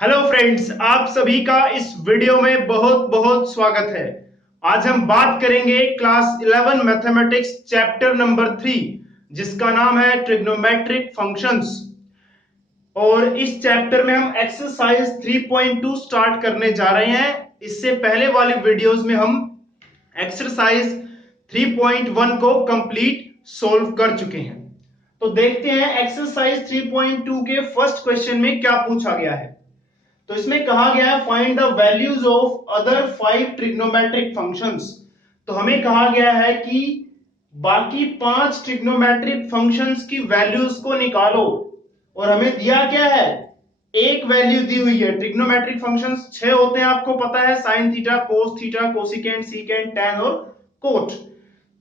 Hello friends, आप सभी का इस वीडियो में बहुत बहुत स्वागत है। आज हम बात करेंगे क्लास 11 मैथमेटिक्स चैप्टर नंबर 3, जिसका नाम है ट्रिग्नोमेट्रिक फंक्शंस। और इस चैप्टर में हम एक्सरसाइज 3.2 स्टार्ट करने जा रहे हैं। इससे पहले वाले वीडियोस में हम एक्सरसाइज 3.1 को कंप्लीट सोल्व कर चुके हैं। तो देखते हैं एक्सरसाइज 3.2 के फर्स्ट क्वेश्चन में क्या पूछा गया है। तो इसमें कहा गया है find the values of other 5 trigonometric functions. तो हमें कहा गया है कि बाकी 5 ट्रिग्नोमेट्रिक फंक्शंस की वैल्यूज को निकालो। और हमें दिया क्या है, एक वैल्यू दी हुई है। ट्रिग्नोमेट्रिक फंक्शंस 6 होते हैं, आपको पता है, sine theta, cos theta, cosecant, secant, tan और कोट।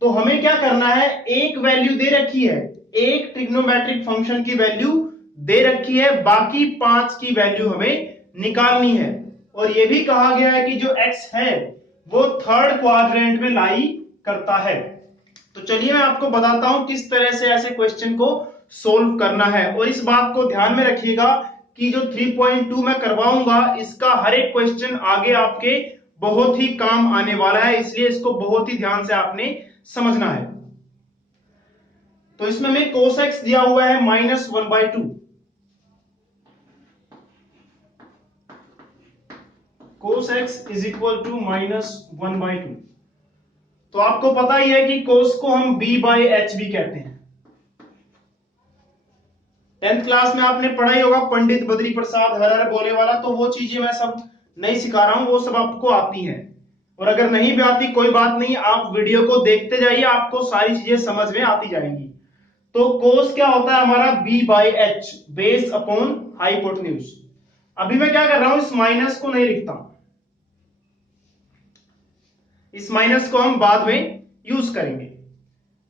तो हमें क्या करना है, एक वैल्यू दे रखी है, एक ट्रिग्नोमेट्रिक फंक्शन की वैल्यू दे रखी है, बाकी 5 की वैल्यू हमें निकालनी है। और यह भी कहा गया है कि जो x है वो थर्ड क्वाड्रेंट में लाई करता है। तो चलिए मैं आपको बताता हूं किस तरह से ऐसे क्वेश्चन को सोल्व करना है। और इस बात को ध्यान में रखिएगा कि जो 3.2 मैं करवाऊंगा, इसका हर एक क्वेश्चन आगे आपके बहुत ही काम आने वाला है, इसलिए इसको बहुत ही ध्यान से आपने समझना है। तो इसमें हमें cos x दिया हुआ है -1/2। cos x is equal to -1/2। तो आपको पता ही है कि cos को हम b/h भी कहते हैं। 10th क्लास में आपने पढ़ा ही होगा, पंडित बद्री प्रसाद हर हर बोले वाला। तो वो चीजें मैं सब नहीं सिखा रहा हूं, वो सब आपको आती हैं। और अगर नहीं भी आती कोई बात नहीं, आप वीडियो को देखते जाइए, आपको सारी चीजें समझ में आती जाएंगी। तो cos क्या होता है हमारा, b/h, बेस अपॉन हाइपोटेन्यूज। अभी मैं क्या कर रहा हूं, इस माइनस को नहीं लिखता, इस माइनस को हम बाद में यूज करेंगे।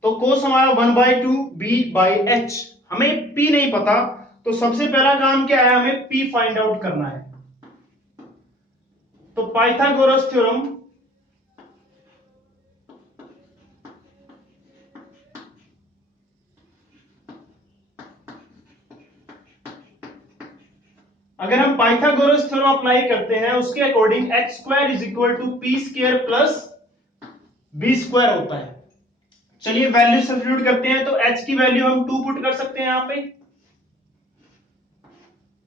तो cos हमारा 1/2 b/h। हमें p नहीं पता, तो सबसे पहला काम क्या है, हमें p फाइंड आउट करना है। तो पाइथागोरस थ्योरम, अगर हम पाइथागोरस थ्योरम अप्लाई करते हैं, उसके according x² is equal to p² plus b² होता है। चलिए वैल्यू सब्स्टिट्यूट करते हैं। तो h की वैल्यू हम 2 पुट कर सकते हैं यहां पे।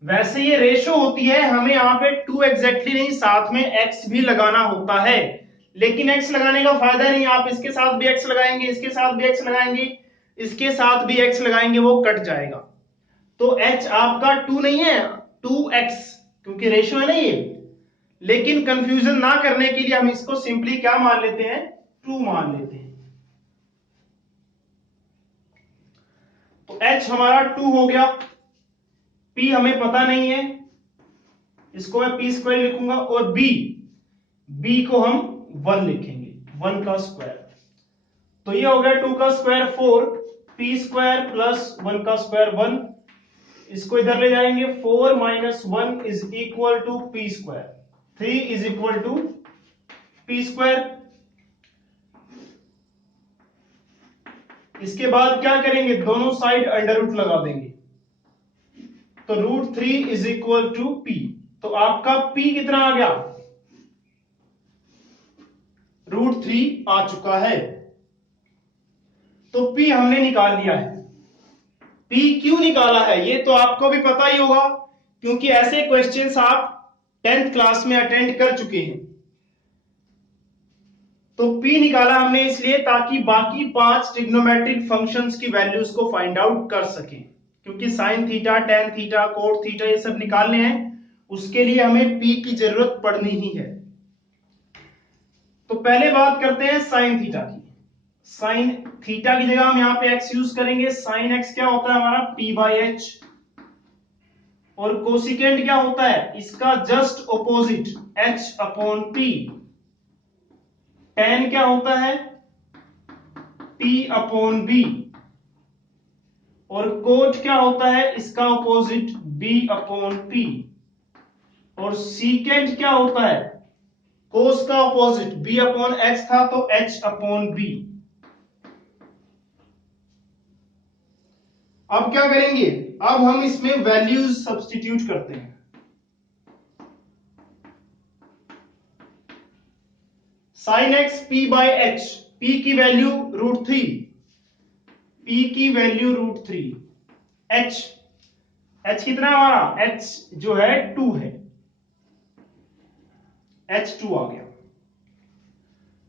वैसे ये रेशो होती है, हमें यहाँ पे 2 एग्जैक्टली नहीं, साथ में x भी लगाना होता है। लेकिन x लगाने का फायदा नहीं, आप इसके साथ भी x लगाएंगे, इसके साथ भी x लगाएंगे, इसके साथ भी x लगाएंगे, वो कट जाएगा। तो h आपका 2 नहीं है, 2x, क्योंकि रेशो है ना ये। लेकिन कंफ्यूजन ना करने के लिए हम इसको सिंपली क्या मान लेते हैं, 2 मान लेते हैं। तो h हमारा 2 हो गया, p हमें पता नहीं है, इसको मैं p² लिखूंगा, और b को हम 1 लिखेंगे, 1 का स्क्वायर। तो ये हो गया 2 का स्क्वायर 4, p² प्लस 1 का स्क्वायर 1। इसको इधर ले जाएंगे, 4 - 1 is equal to p², 3 is equal to p²। इसके बाद क्या करेंगे, दोनों साइड अंडर रूट लगा देंगे। तो √3 इज इक्वल टू p। तो आपका p कितना आ गया, √3 आ चुका है। तो p हमने निकाल लिया है। p क्यों निकाला है ये तो आपको भी पता ही होगा, क्योंकि ऐसे क्वेश्चंस आप 10th क्लास में अटेंड कर चुके हैं। तो p निकाला हमने इसलिए ताकि बाकी 5 ट्रिग्नोमेट्रिक फंक्शंस की वैल्यूज को फाइंड आउट कर सकें, क्योंकि sine theta, tan theta, cot theta ये सब निकालने हैं, उसके लिए हमें p की जरूरत पड़नी ही है। तो पहले बात करते हैं साइन थीटा की। साइन थीटा की जगह हम यहां पे x यूज करेंगे। साइन x क्या होता है हमारा, p/h। और कोसिकेंट क्या होता है, इसका जस्ट ऑपोजिट, h/p। tan क्या होता है, p/b। और कोट क्या होता है, इसका ऑपोजिट, b/p। और सीकेंट क्या होता है, कोस का ऑपोजिट, b/h था तो h/b। अब क्या करेंगे, अब हम इसमें वैल्यूज सब्स्टिट्यूट करते हैं। Sine x P by H, P की वैल्यू √3, पी की वैल्यू √3, एच, एच कितना है हमारा, एच जो है 2 है, एच 2 आ गया।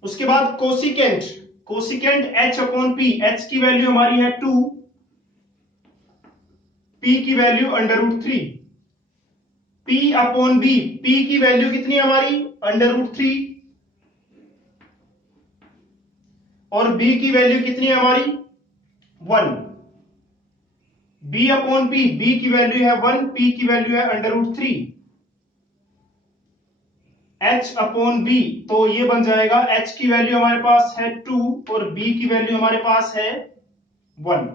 उसके बाद cosecant, cosecant H upon P, H की वैल्यू हमारी है 2, पी की value √3, P upon B, P की वैल्यू कितनी है हमारी √3, और बी की वैल्यू कितनी है हमारी 1, बी अपॉन पी, बी की वैल्यू है 1, पी की वैल्यू है √3, एच अपॉन बी, तो ये बन जाएगा एच की वैल्यू हमारे पास है 2 और बी की वैल्यू हमारे पास है 1।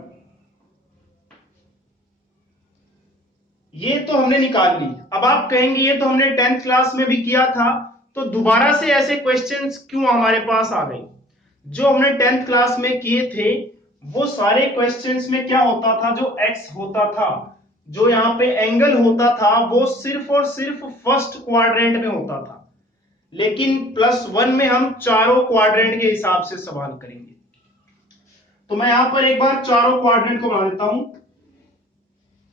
ये तो हमने निकाल ली। अब आप कहेंगे ये तो हमने 10th क्लास में भी किया था, तो दोबारा से ऐसे क्वेश्चंस क्यों हमारे पास आ गए? जो हमने 10th क्लास में किए थे वो सारे क्वेश्चंस में क्या होता था, जो एक्स होता था, जो यहाँ पे एंगल होता था, वो सिर्फ और सिर्फ फर्स्ट क्वाड्रेंट में होता था। लेकिन +1 में हम चारों क्वाड्रेंट के हिसाब से सवाल करेंगे। तो मैं यहां पर एक बार चारों क्वाड्रेंट को बना देता हूं।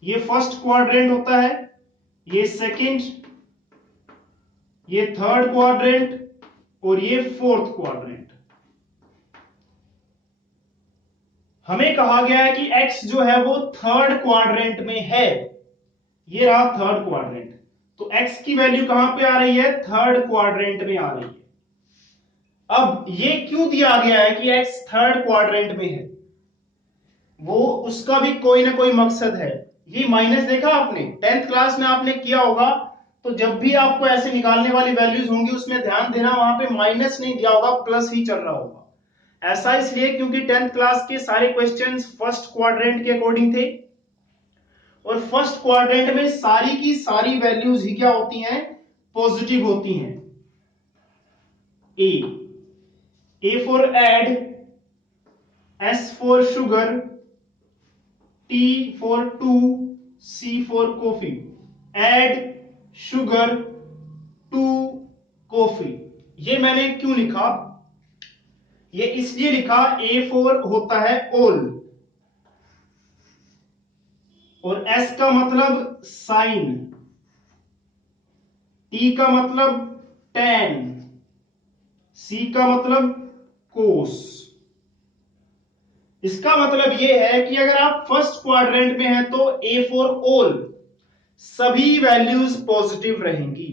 ये फर्स्ट क्वाड्रेंट होता है, ये सेकंड, ये थर्ड क्वाड्रेंट और ये फोर्थ क्वाड्रेंट। हमें कहा गया है कि x जो है वो थर्ड क्वाड्रेंट में है, ये रहा थर्ड क्वाड्रेंट, तो x की वैल्यू कहां पे आ रही है, थर्ड क्वाड्रेंट में आ रही है। अब ये क्यों दिया गया है कि x थर्ड क्वाड्रेंट में है, वो उसका भी कोई ना कोई मकसद है। ये माइनस देखा आपने 10th क्लास में आपने किया होगा, तो जब भी आपको ऐसे निकालने वाली वैल्यूज होंगी उसमें ध्यान देना वहां पे माइनस नहीं दिया होगा, प्लस ही चल रहा होगा। ऐसा इसलिए क्योंकि 10th क्लास के सारे क्वेश्चंस फर्स्ट क्वाड्रेंट के अकॉर्डिंग थे, और फर्स्ट क्वाड्रेंट में सारी की सारी वैल्यूज ही क्या होती हैं, पॉजिटिव होती हैं। A for add, S for sugar, T for 2, C for coffee, add sugar to coffee। ये मैंने क्यों लिखा, ये इसलिए लिखा, A for होता है all, और S का मतलब साइन, T का मतलब tan, C का मतलब कोस। इसका मतलब यह है कि अगर आप फर्स्ट क्वाड्रेंट में हैं तो A फॉर ऑल, सभी वैल्यूज पॉजिटिव रहेंगी।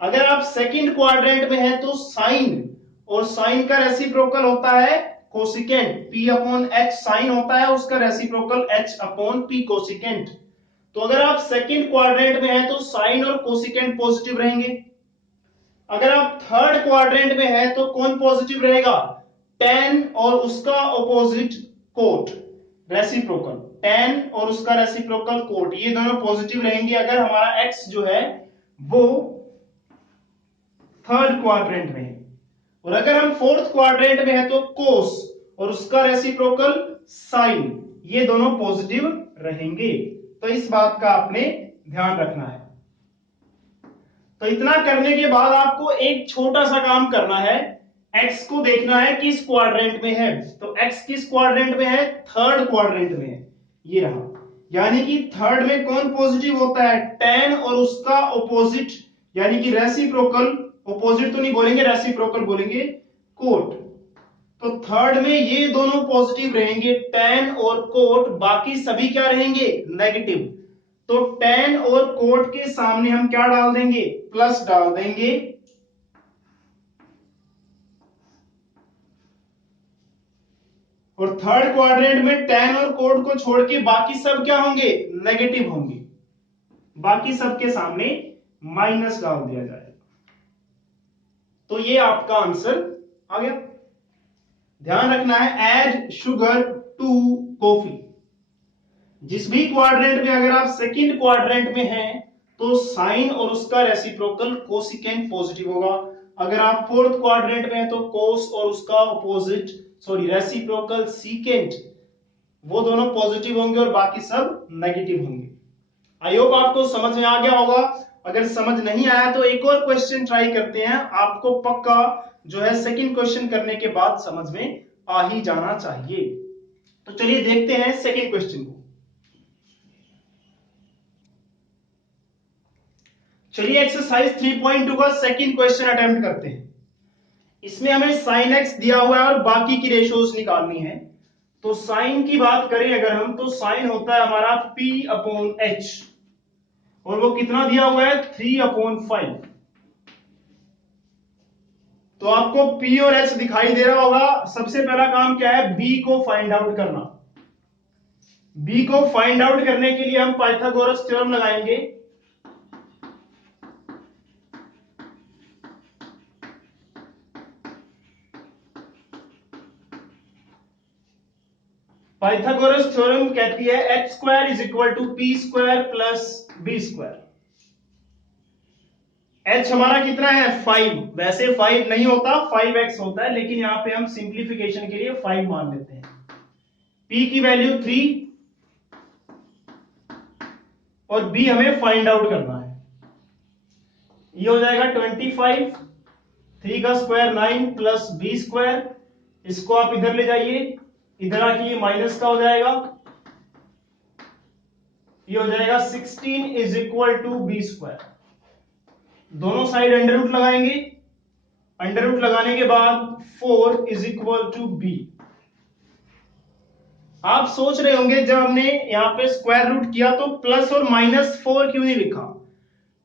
अगर आप सेकंड क्वाड्रेंट में हैं तो साइन, और साइन का रेसिप्रोकल होता है cosecant, P upon H sine होता है, उसका reciprocal H upon P cosecant. तो अगर आप सेकंड क्वाड्रेंट में हैं तो साइन और कोसिकेंट पॉजिटिव रहेंगे। अगर आप थर्ड क्वाड्रेंट में हैं तो कौन पॉजिटिव रहेगा, tan और उसका ऑपोजिट कोट, रेसिप्रोकल, tan और उसका रेसिप्रोकल कोट, ये दोनों पॉजिटिव रहेंगे अगर हमारा x जो है वो थर्ड क्वाड्रेंट में है। और अगर हम फोर्थ क्वाड्रेंट में है तो कोस और उसका रेसिप्रोकल साइन, ये दोनों पॉजिटिव रहेंगे। तो इस बात का आपने ध्यान रखना है। तो इतना करने के बाद आपको एक छोटा सा काम करना है, x को देखना है किस क्वाड्रेंट में है। तो x किस क्वाड्रेंट में है, थर्ड क्वाड्रेंट में है, ये रहा। यानी कि थर्ड में कौन पॉजिटिव होता है, tan और उसका ऑपोजिट, यानी कि रेसिप्रोकल, ऑपोजिट तो नहीं बोलेंगे, रेसिप्रोकल बोलेंगे, कोट। तो थर्ड में ये दोनों पॉजिटिव रहेंगे, tan और कोट, बाकी सभी क्या रहेंगे, नेगेटिव। तो tan और कोट के सामने हम क्या डाल देंगे, प्लस डाल देंगे, और थर्ड क्वाड्रेंट में tan और कोट को छोड़ के बाकी सब क्या होंगे, नेगेटिव होंगे। बाकी सब के सामने माइनस डाल दिया जाएगा। तो ये आपका आंसर आ गया। ध्यान रखना है, ऐड शुगर टू कॉफी। जिस भी क्वाड्रेंट में अगर आप सेकंड क्वाड्रेंट में हैं तो साइन और उसका रेसिप्रोकल कोसिकेंट पॉजिटिव होगा। अगर आप फोर्थ क्वाड्रेंट में हैं तो कोस और उसका ऑपोजिट, सॉरी रेसिप्रोकल सीकेंट, वो दोनों पॉजिटिव होंगे और बाकी सब नेगेटिव होंगे। आई होप आपको समझ में आ गया होगा। अगर समझ नहीं आया तो एक और क्वेश्चन ट्राई करते हैं, आपको पक्का जो है सेकंड क्वेश्चन करने के बाद समझ में आ ही जाना चाहिए। तो चलिए देखते हैं सेकंड क्वेश्चन को। चलिए एक्सरसाइज 3.2 का सेकंड क्वेश्चन अटेम्प्ट करते हैं। इसमें हमें साइन एक्स दिया हुआ है और बाकी की रेशोज निकालनी है। तो साइन की बात करें अगर हम, तो साइन होता है हमारा P/H और वो कितना दिया हुआ है 3/5। तो आपको P और H दिखाई दे रहा होगा। सबसे पहला काम क्या है, B को फाइंड आउट करना। B को फाइंड आउट करने के लिए हम पाइथागोरस थ्योरम लगाएंगे। पाइथागोरस थ्योरम कहती है x² = p² + b²। h हमारा कितना है 5। वैसे 5 नहीं होता, 5x होता है, लेकिन यहां पे हम सिंप्लीफिकेशन के लिए 5 मान लेते हैं। p की वैल्यू 3 और b हमें फाइंड आउट करना है। ये हो जाएगा 25, 3 का स्क्वायर 9 + b²। इसको आप इधर ले जाइए, इधर आके ये माइनस का हो जाएगा। ये हो जाएगा 16 = b²। दोनों साइड अंडर रूट लगाएंगे। अंडर रूट लगाने के बाद 4 = b। आप सोच रहे होंगे जब हमने यहां पे स्क्वायर रूट किया तो प्लस और -4 क्यों नहीं लिखा।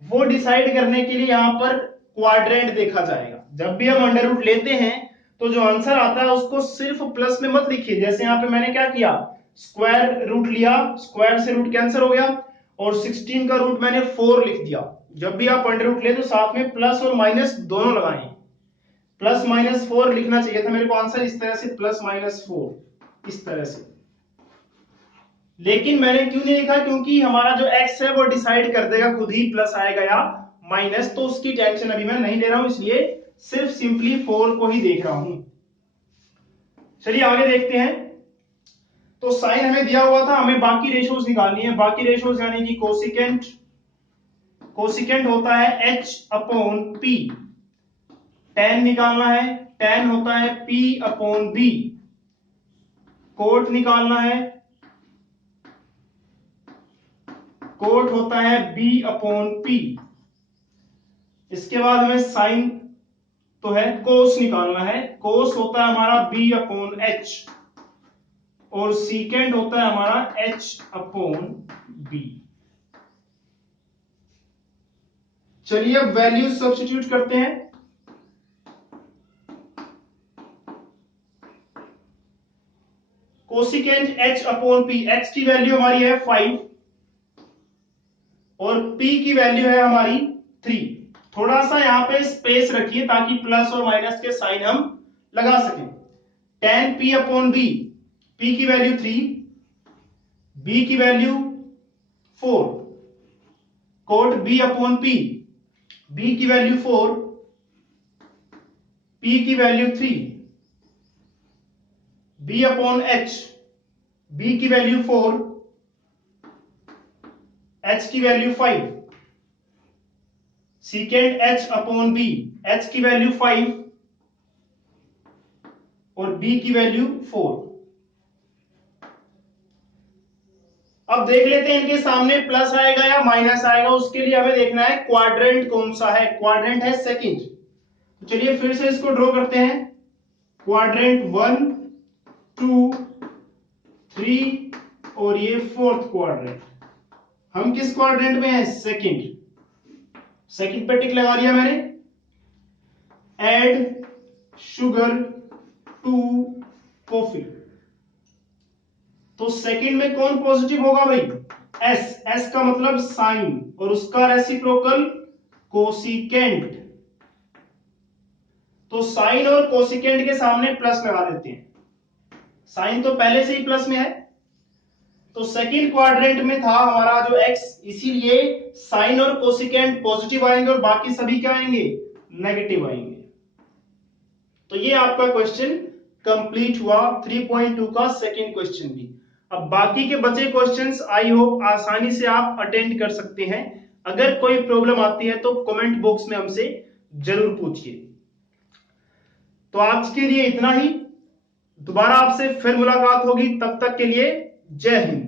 वो डिसाइड करने के लिए यहां पर क्वाड्रेंट देखा जाएगा। जब भी हम अंडर रूट लेते हैं तो जो आंसर आता है उसको सिर्फ प्लस में मत लिखिए। जैसे यहां पे मैंने क्या किया, स्क्वायर रूट लिया, स्क्वायर से रूट कैंसिल हो गया और 16 का रूट मैंने 4 लिख दिया। जब भी आप अंडर रूट ले तो साथ में प्लस और माइनस दोनों लगाएं। +-4 लिखना चाहिए था मेरे को आंसर इस तरह से, +-4 इस तरह से। लेकिन मैंने क्यों नहीं लिखा, क्योंकि हमारा जो x है वो डिसाइड कर देगा खुद ही प्लस आएगा या माइनस। तो उसकी टेंशन अभी मैं नहीं ले रहा हूं, इसलिए सिर्फ सिंपली 4 को ही देख रहा हूं। चलिए आगे देखते हैं। तो साइन हमें दिया हुआ था, हमें बाकी रेशोज निकालनी है। बाकी रेशोज यानी कि कोसिकेंट। कोसिकेंट होता है H/P। tan निकालना है, tan होता है P/B। कोट निकालना है, कोट होता है B/P। इसके बाद हमें साइन तो है, कोस निकालना है, कोस होता है हमारा B/H और सीकेंट होता है हमारा H/B। चलिए अब वैल्यू सब्स्टिट्यूट करते हैं। कोसिकेंट H/P, H की वैल्यू हमारी है 5 और P की वैल्यू है हमारी 3। थोड़ा सा यहां पे स्पेस रखिए ताकि प्लस और माइनस के साइन हम लगा सकें। tan P/B, P की वैल्यू 3, B की वैल्यू 4, कोट B/P, B की वैल्यू 4, P की वैल्यू 3, B/H, B की वैल्यू 4, H की वैल्यू 5, सीकेंट H/B, H की वैल्यू 5 और B की वैल्यू 4। अब देख लेते हैं इनके सामने प्लस आएगा या माइनस आएगा। उसके लिए हमें देखना है क्वाड्रेंट कौन सा है। क्वाड्रेंट है सेकंड। तो चलिए फिर से इसको ड्रॉ करते हैं। क्वाड्रेंट 1, 2, 3 और ये फोर्थ क्वाड्रेंट। हम किस क्वाड्रेंट में हैं, सेकंड। सेकंड पे टिक लगा लिया मैंने। Add sugar to coffee. तो सेकंड में कौन पॉजिटिव होगा भाई, एस। एस का मतलब साइन और उसका रेसिप्रोकल कोसिकेंट। तो साइन और कोसिकेंट के सामने प्लस लगा देते हैं। साइन तो पहले से ही प्लस में है, तो सेकंड क्वाड्रेंट में था हमारा जो x, इसीलिए साइन और कोसिकेंट पॉजिटिव आएंगे और बाकी सभी क्या आएंगे, नेगेटिव आएंगे। तो ये आपका क्वेश्चन कंप्लीट हुआ 3.2 का सेकंड क्वेश्चन भी। अब बाकी के बचे क्वेश्चंस आई होप आसानी से आप अटेंड कर सकते हैं। अगर कोई प्रॉब्लम आती है तो कमेंट बॉक्स में हमसे जरूर पूछिए। तो आज के लिए इतना ही। दोबारा आपसे फिर मुलाकात होगी, तब तक के लिए जय हिंद।